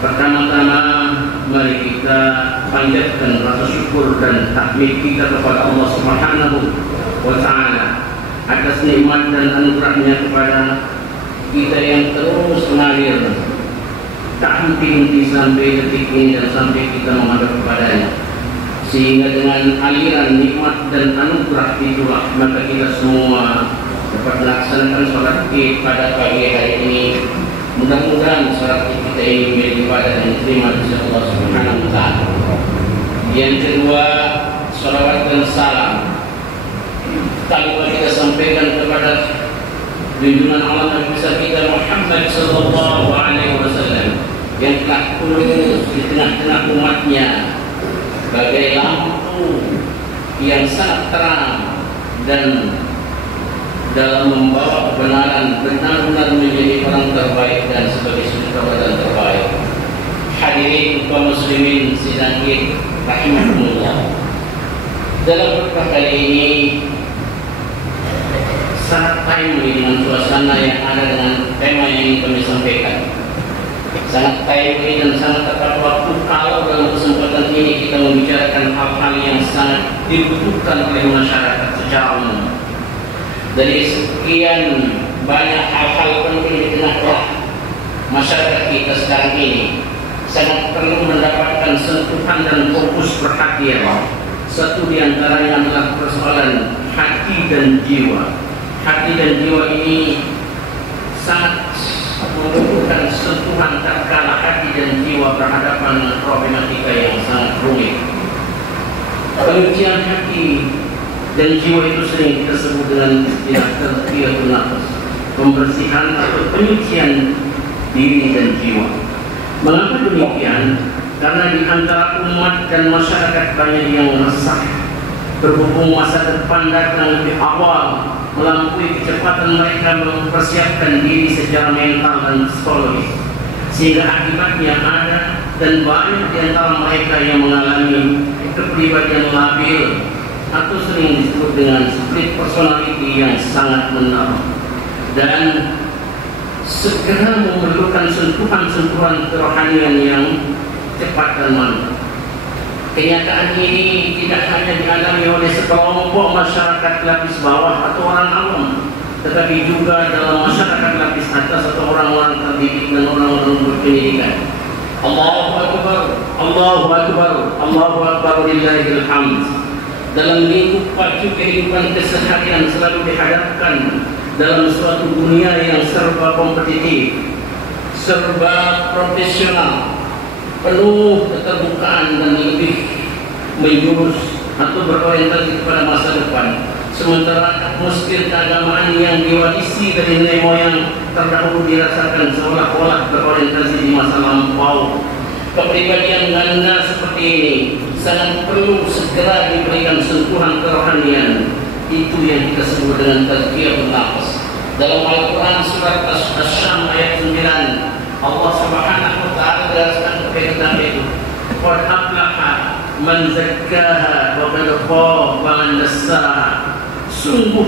Pertama-tama mari kita panjatkan rasa syukur dan tahmid kita kepada Allah Subhanahu wa Ta'ala atas nikmat dan anugerahnya kepada kita yang terus mengalir tak henti-henti sampai detik ini dan sampai kita menghadap kepadanya, sehingga dengan aliran nikmat dan anugerah itulah maka kita semua dapat melaksanakan sholat Id pada pagi hari ini. Mudah-mudahan sholat Id kita ini menjadi ibadah yang diterima oleh Allah Subhanahu wa Ta'ala. Yang kedua, sholawat dan salam tanpa kita sampaikan kepada junjungan Allah Nabi besar kita Muhammad sallallahu alaihi wasallam yang telah tulus di tengah-tengah umatnya bagai lampu yang sangat terang dan dalam membawa kebenaran, benar-benar menjadi orang terbaik dan sebagai suri tauladan terbaik. Hadirin kaum muslimin sidang Id rahimahumullah. Dalam khutbah kali ini sangat timely dengan suasana yang ada dengan tema yang ingin kami sampaikan. Sangat timely dan sangat tepat waktu kalau dalam kesempatan ini kita membicarakan hal-hal yang sangat dibutuhkan oleh masyarakat secara umum. Dari sekian banyak hal-hal penting di tengah-tengah masyarakat kita sekarang ini, sangat perlu mendapatkan sentuhan dan fokus perhatian. Satu di antaranya adalah persoalan hati dan jiwa. Hati dan jiwa ini sangat membutuhkan sentuhan tatkala hati dan jiwa berhadapan dengan problematika yang sangat rumit. Penyucian hati dan jiwa itu sering kita sebut dengan istilah tazkiyatun nafs, pembersihan atau penyucian diri dan jiwa. Mengapa demikian? Karena di antara umat dan masyarakat banyak yang resah, berhubung masa depan datang lebih awal, melampaui kecepatan mereka mempersiapkan diri secara mental dan psikologis, sehingga akibatnya ada dan banyak di antara mereka yang mengalami kepribadian labil atau sering disebut dengan split personality yang sangat mendalam dan segera memerlukan sentuhan-sentuhan kerohanian yang cepat dan mantap. Kenyataan ini tidak hanya dialami oleh sekelompok masyarakat lapis bawah atau orang awam, tetapi juga dalam masyarakat lapis atas atau orang-orang terdidik dan orang-orang berpendidikan. Allahu Akbar, Allahu Akbar, Allahu Akbar lillahil hamd. Dalam lingkup pacu kehidupan keseharian selalu dihadapkan dalam suatu dunia yang serba kompetitif, serba profesional, penuh keterbukaan dan lebih menjurus atau berorientasi kepada masa depan. Sementara atmosfer keagamaan yang diwarisi dari nenek moyang terdahulu dirasakan seolah-olah berorientasi di masa lampau. Kepribadian ganda seperti ini sangat perlu segera diberikan sentuhan kerohanian. Itu yang kita sebut dengan tazkiyatun nafs. Dalam Al-Quran surat Asy-Syam ayat 9, Allah Subhanahu wa Ta'ala jelaskan kepada itu, qad aflaha man zakkaha wa qad khaba man dassaha. Sungguh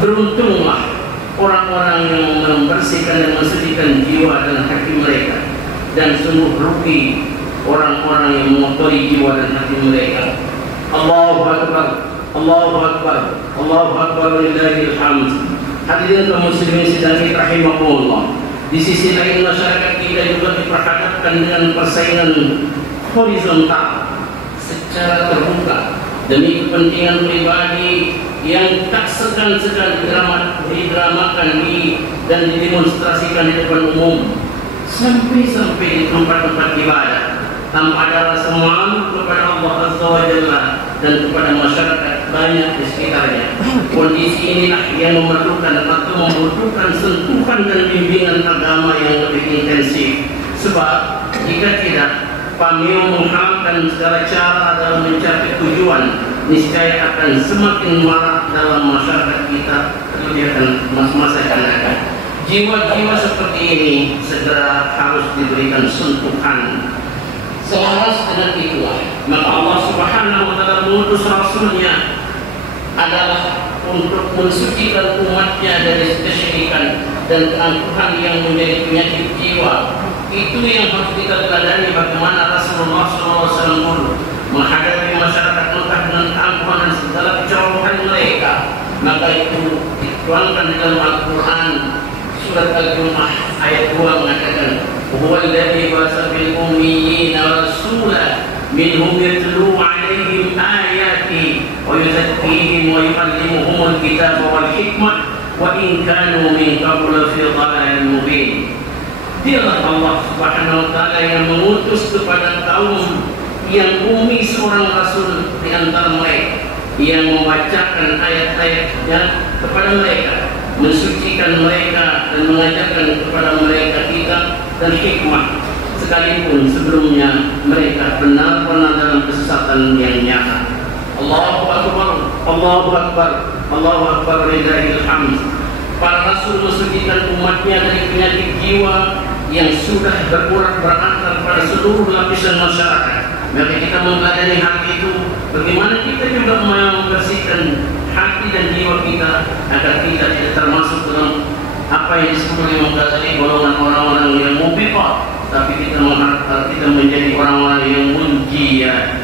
beruntunglah orang-orang yang membersihkan dan mensucikan jiwa dan hati mereka, dan sungguh rugi orang-orang yang mengotori jiwa dan hati mereka. Allahu Akbar, Allahu Akbar, Allahu Akbar lillahil hamd. Hadirin kaum muslimin sidang rahimahumullah. Di sisi lain masyarakat kita juga diperhadapkan dengan persaingan horizontal secara terbuka demi kepentingan pribadi yang tak segan-segan didramakan dan didemonstrasikan di depan umum, sampai-sampai di tempat-tempat ibadah, tanpa ada rasa malu kepada Allah Azza wa Jalla dan kepada masyarakat banyak di sekitarnya. Kondisi inilah yang memerlukan atau membutuhkan sentuhan dan bimbingan agama yang lebih intensif. Sebab jika tidak, pameo menghalalkan segala cara dalam mencapai tujuan, niscaya akan semakin marah dalam masyarakat kita, terlebih akan masa akan datang. Jiwa-jiwa seperti ini segera harus diberikan sentuhan. Selaras dengan itulah, maka Allah Subhanahu wa Ta'ala mengutus Rasulnya adalah untuk mensucikan umatnya dari kesyirikan dan keangkuhan yang menjadi penyakit jiwa, Itu yang harus kita teladani, bagaimana Rasulullah SAW menghadapi masyarakat Mekah dengan keangkuhan dan segala kecerobohan mereka. Maka itu dituangkan dalam Al-Quran surat Al-Jumu'ah ayat 2 mengatakan, "Huwa alladzi ba'atha bil ummiyina rasulan minhum yatlu 'alaihim ayati wa yuzakkihim wa yu'allimuhumul kitaba wal hikmah wa in kanu min qablu fi dhalalin mubin." Dialah Allah Subhanahu wa taala yang mengutus kepada kaum yang ummi seorang rasul di antara mereka, yang membacakan ayat-ayatnya kepada mereka, mensucikan mereka dan mengajarkan kepada mereka kitab dan hikmah, sekalipun sebelumnya mereka benar-benar dalam kesesatan yang nyata. Allahu Akbar, Allahu Akbar, Allahu Akbar, lillahil hamd. Para rasul mensucikan umatnya dari penyakit jiwa yang sudah berakar pada seluruh lapisan masyarakat. Maka kita mempelajari hal itu, bagaimana kita juga membersihkan hati dan jiwa kita agar kita tidak termasuk dalam apa yang disebut oleh Imam Ghazali golongan orang-orang yang mubiqah, tapi kita mengharapkan kita menjadi orang-orang yang munjiyah.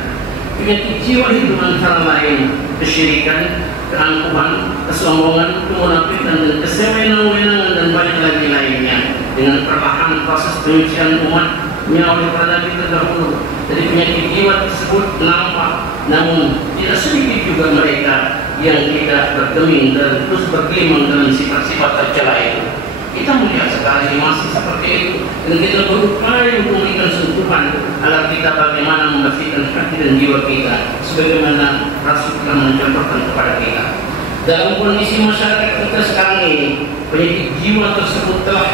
Penyakit jiwa itu antara lain kesyirikan, keangkuhan, kesombongan, kemunafikan dan kesewenang-wenangan dan banyak lagi lainnya. Dengan perlahan proses penyucian umatnya oleh para nabi terdahulu dari penyakit jiwa tersebut nampak, namun tidak sedikit juga mereka yang tidak bergeming dan terus bergelimang dalam sifat-sifat tercela itu. Kita melihat sekali masih seperti itu, dan kita berupaya untuk memberikan sentuhan agar kita bagaimana membersihkan hati dan jiwa kita, sebagaimana Rasul telah mencontohkan kepada kita. Dalam kondisi masyarakat kita sekarang ini, penyakit jiwa tersebut telah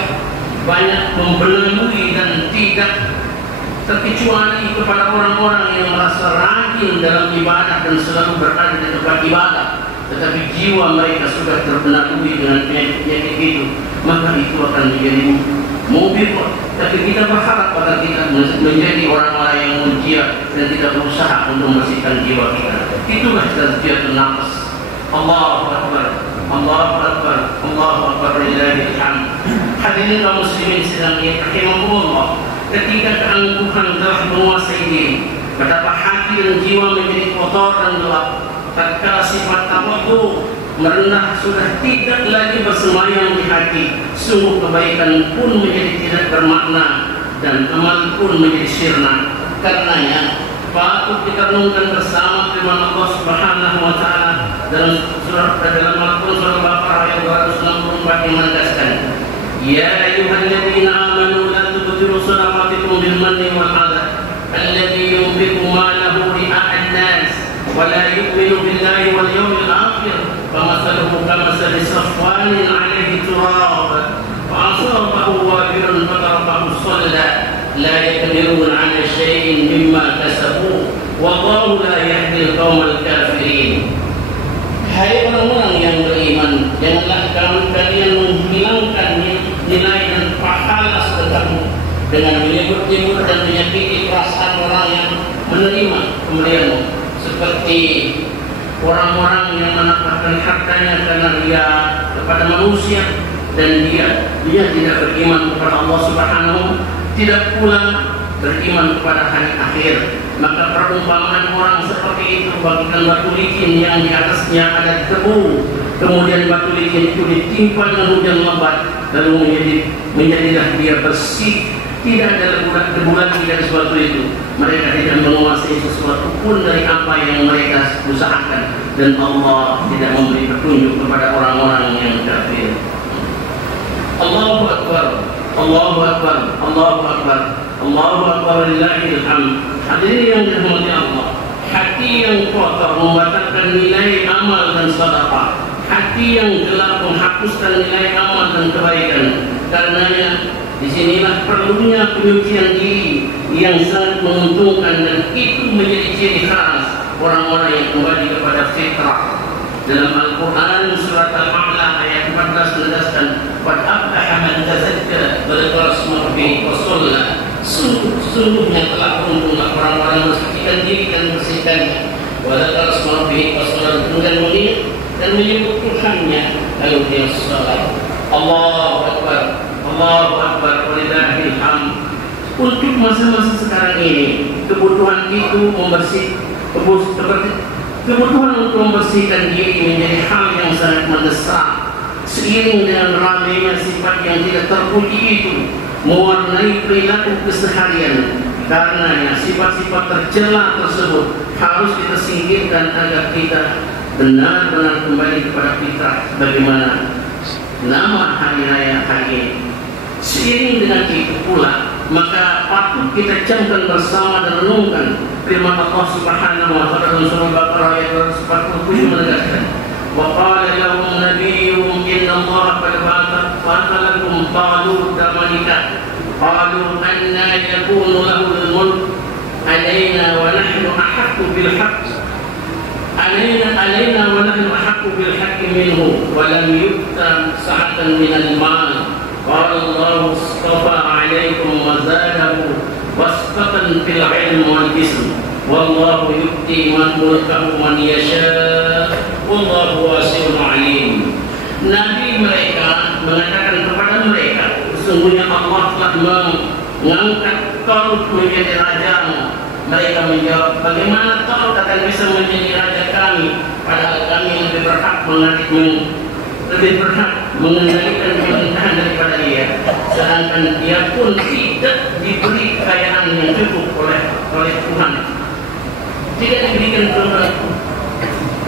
banyak membelalui dan tidak terkecuali kepada orang-orang yang merasa rajin dalam ibadah dan selalu berada di tempat ibadah, tetapi jiwa mereka sudah terbelalui dengan penyakit itu, maka itu akan menjadi mobil. Tapi kita berharap agar kita menjadi orang-orang yang munjiyah dan kita berusaha untuk membersihkan jiwa kita. Itulah tazkiyatun nafs. Allahu Akbar, Allahu Akbar, Allahu Akbar, lillahil hamd. Hadirin kaum muslimin sedang rahimahumullah, ketika keangkuhan telah menguasai diri, betapa hati dan jiwa menjadi kotor dan gelap, tatkala sifat tawadhu merendah sudah tidak lagi bersemayam di hati, sungguh kebaikan pun menjadi tidak bermakna dan amal pun menjadi sirna. Karenanya patut kita renungkan bersama firman Allah Subhanahu wa taala dalam Al-Qur'an surah Al-Baqarah ayat 264 yang menegaskan, "Ya ayyuhalladzina amanu la tubtilu shadaqatikum bil manni wal adha alladzi yunfiqu malahu ri'a'an nas wa la yu'minu billahi wal yawmil akhir famathaluhu kamathali safwanin 'alayhi turab fa asabahu wabilun fatarakahu salda la yaqdiruna 'ala shay'in mimma kasabu wallahu la yahdi al-qawmal kafirin." Hai orang-orang yang beriman, janganlah kalian menghilangkan nilai dan pahala sedekahmu dengan menyebut-nyebut dan menyakiti perasaan orang yang menerima pemberianmu, seperti orang-orang yang menafkahkan hartanya karena dia kepada manusia dan dia tidak beriman kepada Allah Subhanahu, tidak pula beriman kepada hari akhir. Maka perumpamaan orang seperti itu bagikan batu licin yang di atasnya ada debu, kemudian batu licin itu ditimpa dengan hujan lebat, lalu menjadilah dia bersih, tidak ada debu lagi dari sesuatu itu. Mereka tidak menguasai sesuatu pun dari apa yang mereka usahakan, dan Allah tidak memberi petunjuk kepada orang-orang yang kafir. Allahu Akbar, Allahu Akbar, Allahu Akbar, Allahu Akbar, lillahil hamd. Hadirin yang dirahmati Allah, hati yang kotor membatalkan nilai amal dan sedekah, hati yang gelap menghapuskan nilai amal dan kebaikan. Karenanya disinilah perlunya penyucian diri yang sangat menguntungkan, dan itu menjadi ciri khas orang-orang yang kembali kepada fitrah. Dalam Al-Quran surat Al-A'la ayat 14 menegaskan, "Qad aflaha man tazakka wa dzakara isma rabbih wa shalla." Sungguhnya telah beruntunglah orang-orang yang mensucikan diri dan membersihkannya, wa dzakara isma rabbih wa shalla, dan mengingat dan menyebut Tuhannya lalu dia salat. Allahu Akbar, Allahu Akbar, walillahil hamd. untuk masa-masa sekarang ini. Kebutuhan itu kebutuhan untuk membersihkan diri menjadi hal yang sangat mendesak. Seiring dengan ramainya sifat yang tidak terpuji itu mewarnai perilaku keseharian. Karenanya sifat-sifat tercela tersebut harus kita singkirkan agar kita benar-benar kembali kepada fitrah bagaimana nama hari raya hari ini. Seiring dengan itu pula, maka patut kita camkan bersama dan renungkan firman Allah Subhanahu wa taala dalam surah Al-Baqarah ayat 247 menegaskan, wa qala lahum nabiyyuhum inna Allaha qad ba'atha lakum taluta malika qalu anna yakunu lahu al-mulk alaina wa nahnu ahaqqu bil haqq علينا ونحن أحق بالحق منه ولم يؤت سعة من المال قال الله اصطفى عليكم وزاده بسطة في العلم والجسم والله يؤتي ملكه من يشاء والله واسع عليم. Nabi mereka mengatakan kepada mereka, sesungguhnya Allah telah mengangkat Talut menjadi rajamu. Mereka menjawab, bagaimana Talut akan bisa menjadi raja kami, padahal kami lebih berhak mengendalikan pemerintahan daripada dia, sedangkan dia pun tidak diberi kekayaan yang cukup oleh Tuhan. Tidak diberikan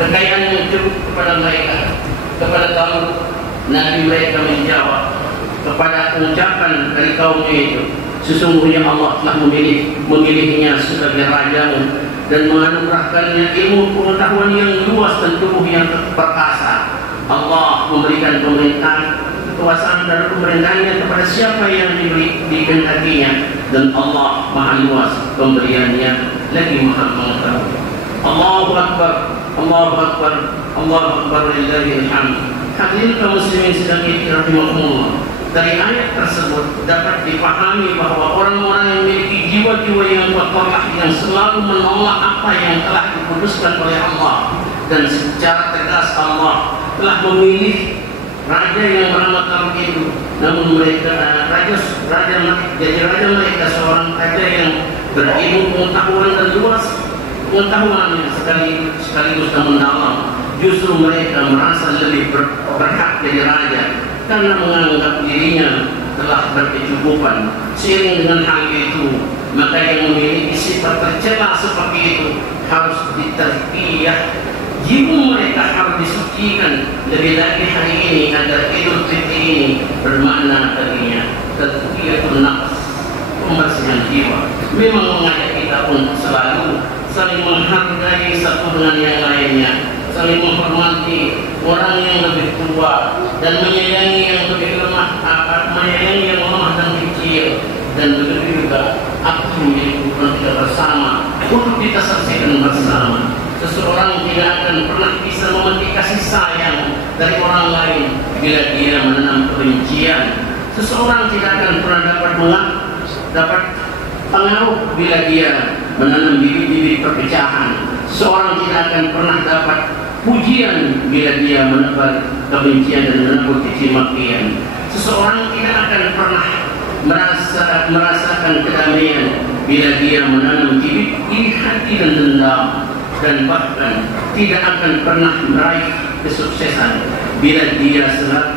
kekayaan yang cukup kepada mereka, kepada Talut. Nabi mereka menjawab kepada ucapan dari kaumnya itu, sesungguhnya Allah telah memilihnya sebagai rajamu dan menganugerahkannya ilmu pengetahuan yang luas dan tubuh yang perkasa. Allah memberikan kekuasaan dan pemerintahannya kepada siapa yang dikehendakinya, dan Allah maha luas pemberiannya lagi maha mengetahui. Allahu Akbar, Allahu Akbar, Allahu Akbar, lillahil hamd. Hadirin kaum muslimin sedang dirahimahumullah. Dari ayat tersebut dapat dipahami bahwa orang-orang yang memiliki jiwa-jiwa yang kotorlah, yang selalu menolak apa yang telah diputuskan oleh Allah, dan secara tegas Allah telah memilih raja yang bernama Talut itu. Namun mereka raja mereka seorang raja yang berilmu pengetahuan dan luas pengetahuannya sekaligus dan mendalam. Justru mereka merasa lebih berhak jadi raja karena menganggap dirinya telah berkecukupan. Seiring dengan hal itu, maka yang memiliki sifat tercela seperti itu harus ditazkiyah. Jiwa mereka harus disucikan. Lebih lagi hari ini agar Idul Fitri ini bermakna baginya tazkiyatun nafs, pembersihan jiwa. Memang mengajak kita untuk selalu saling menghargai satu dengan yang lainnya, saling menghormati orang yang lebih tua dan menyayangi yang lebih lemah, menyayangi yang lemah dan kecil, dan begitu juga aku menjadi ukuran kita bersama untuk kita saksikan bersama. Seseorang tidak akan pernah bisa memetik kasih sayang dari orang lain bila dia menanam kebencian. Seseorang tidak akan pernah dapat pengaruh bila dia menanam bibit-bibit perpecahan. Seorang tidak akan pernah dapat pujian bila dia menebar kebencian dan menebur cacimakian. Seseorang tidak akan pernah merasakan kedamaian bila dia menanam bibit iri hati dan dendam, dan bahkan tidak akan pernah meraih kesuksesan bila dia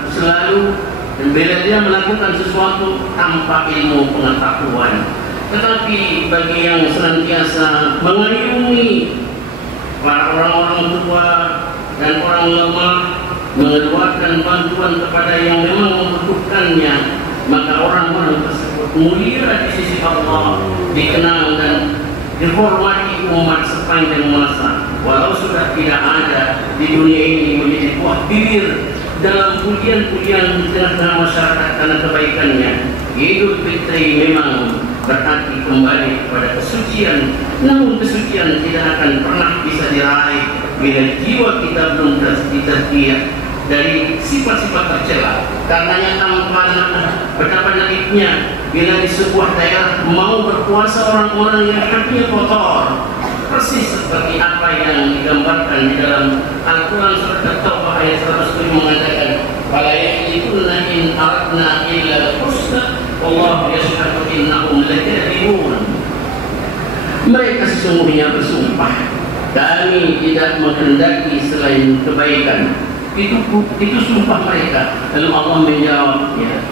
selalu dan bila dia melakukan sesuatu tanpa ilmu pengetahuan. Tetapi bagi yang senantiasa mengayomi para orang-orang tua dan orang lemah, mengeluarkan bantuan kepada yang memang membutuhkannya, maka orang-orang tersebut mulia di sisi Allah, dikenal dan dihormati umat sepanjang masa, walau sudah tidak ada di dunia ini menjadi buah bibir dalam pujian-pujian di tengah-tengah masyarakat karena kebaikannya. Idul Fitri memang berarti kembali kepada kesucian, namun kesucian tidak akan pernah bisa diraih bila jiwa kita belum tazkiyah dari sifat-sifat tercela. Karenanya betapa naifnya bila di sebuah daerah mau berpuasa orang-orang yang hatinya kotor, persis seperti apa yang digambarkan di dalam Al-Quran surat At-Taubah ayat 107 mengatakan, "Fala yahlifuna in aradna illa al-husna wallahu yashhadu innahum lakadzibun." sesungguhnya bersumpah, kami tidak menghendaki selain kebaikan. Itu sumpah mereka. Lalu Allah menjawabnya,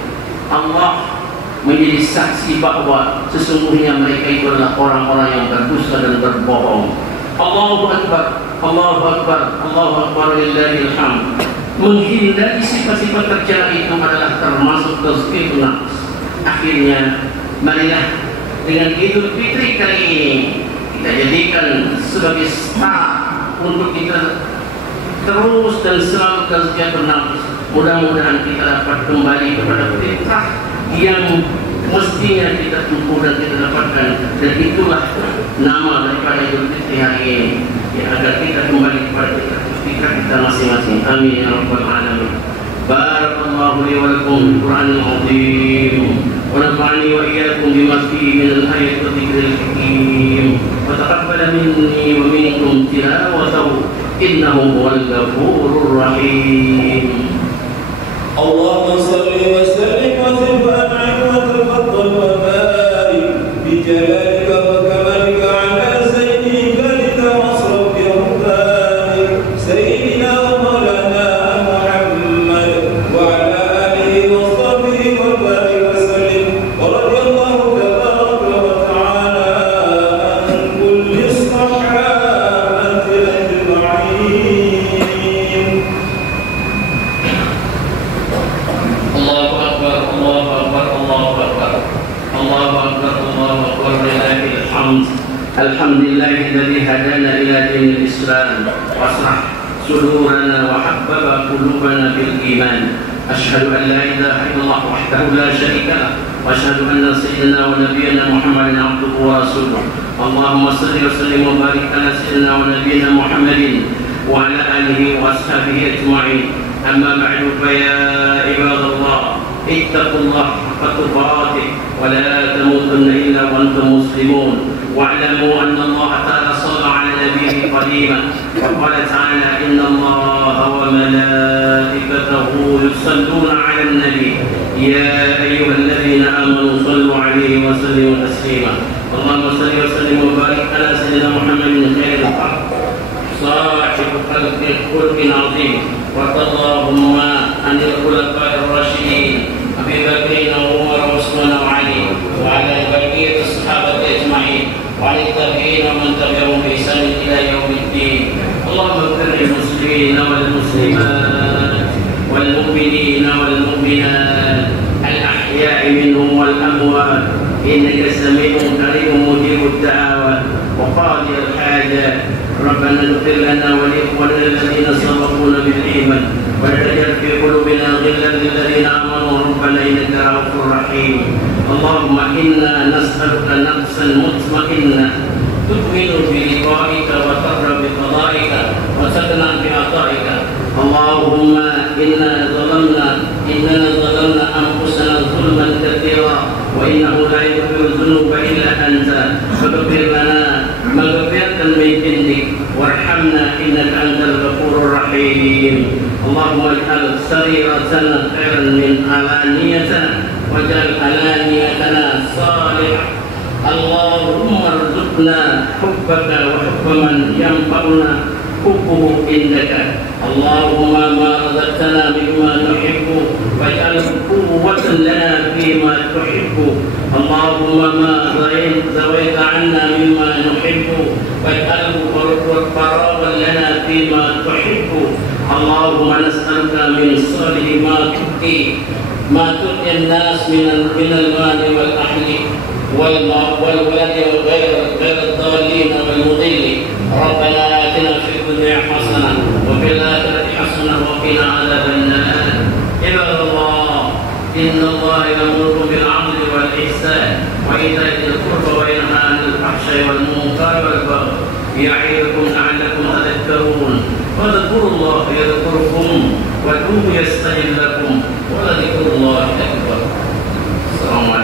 Allah menjadi saksi bahwa sesungguhnya mereka itu adalah orang-orang yang berdusta dan berbohong. Allahu Akbar, Allahu Akbar, Allahu Akbar, lillahil hamd. Menghindari sifat-sifat tercela itu adalah termasuk tazkiyatun nafs. Akhirnya, marilah dengan Idul Fitri kali ini kita jadikan sebagai start untuk kita terus dan selalu tazkiyatun nafs. Mudah-mudahan kita dapat kembali kepada fitrah yang mestinya kita tempuh dan kita dapatkan, dan itulah nama daripada Idul Fitri hari ini, ya, agar kita kembali kepada fitrah kita masing-masing. Amin ya rabbal alamin. Barakallahu li wa lakum bil Qur'anil azim wa nafa'ani wa iyyakum bima fihi min al-ayati wa dhikril hakim wa taqabbala minni wa minkum tilawatahu innahu huwal ghafurur rahim. اللهم صل وسلم وزد وانعم وتفضل وبارك بجلالك وكمالك على سيدك لك واصرف بهداك سيدنا ومولانا محمد وعلى اله وصحبه وبارك وسلم ورضي الله تبارك وتعالى عن كل الصحابه اجمعين. الحمد لله الذي هدانا إلى دين الإسلام واشرح صدورنا وحبب قلوبنا بالإيمان. أشهد أن لا إله إلا الله وحده لا شريك له وأشهد أن سيدنا ونبينا محمد عبده ورسوله. اللهم صل وسلم وبارك على سيدنا ونبينا محمد وعلى آله وأصحابه أجمعين. أما بعد فيا عباد الله اتقوا الله حق تقاته ولا تموتن إلا وأنتم مسلمون. واعلموا أن الله تعالى صلى على نبيه قديما وقال تعالى إن الله وملائكته يصلون على النبي يا أيها الذين آمنوا صلوا عليه وسلموا تسليما. اللهم صل وسلم وبارك على سيدنا محمد خير الخلق صاحب خلق عظيم. وارض اللهم عن الخلفاء الراشدين أبي بكر وعمر وعثمان وعلي وعلى بقية الصحابة أجمعين وعن التابعين ومن تبعهم بإحسان إلى يوم الدين. اللهم اغفر للمسلمين والمسلمات والمؤمنين والمؤمنات الأحياء منهم والأموات إنك سميع قريب مجيب الدعوات وقاضي الحاجات. ربنا اغفر لنا ولإخواننا الذين سبقونا بالإيمان ولا تجعل في قلوبنا غلا للذين آمنوا ربنا إنك رؤوف رحيم. اللهم إنا نسألك نفسا مطمئنة تؤمن بلقائك وترى بقضائك وتقنع بعطائك. اللهم إنا ظلمنا أنفسنا ظلما كثيرا وإنه لا يغفر الذنوب إلا أنت فاغفر لنا مغفرة من عندك وارحمنا إنك أنت الغفور الرحيم. اللهم اجعل سريرتنا خيرا من علانيتنا واجعل علانيتنا صالحة. اللهم ارزقنا حبك وحب من ينفعنا حبه عندك. اللهم ما رزقتنا مما نحب واجعل قوة لنا فيما تحب. اللهم ما زويت عنا مما نحب واجعله فراغا لنا فيما تحب. اللهم نسألك من صالح ما تؤتي الناس من المال والأهل والولد غير الضالين والمضل. ربنا آتنا في الدنيا حسنة وفي الآخرة حسنة وقنا عذاب النار. عباد الله إن الله يأمركم بالعدل والإحسان وإيتاء ذي القربى وينهى عن الفحشاء والمنكر والبغي يعظكم لعلكم تذكرون. فاذكروا الله يذكركم وادعوه يستجب لكم ولذكر الله أكبر. السلام عليكم.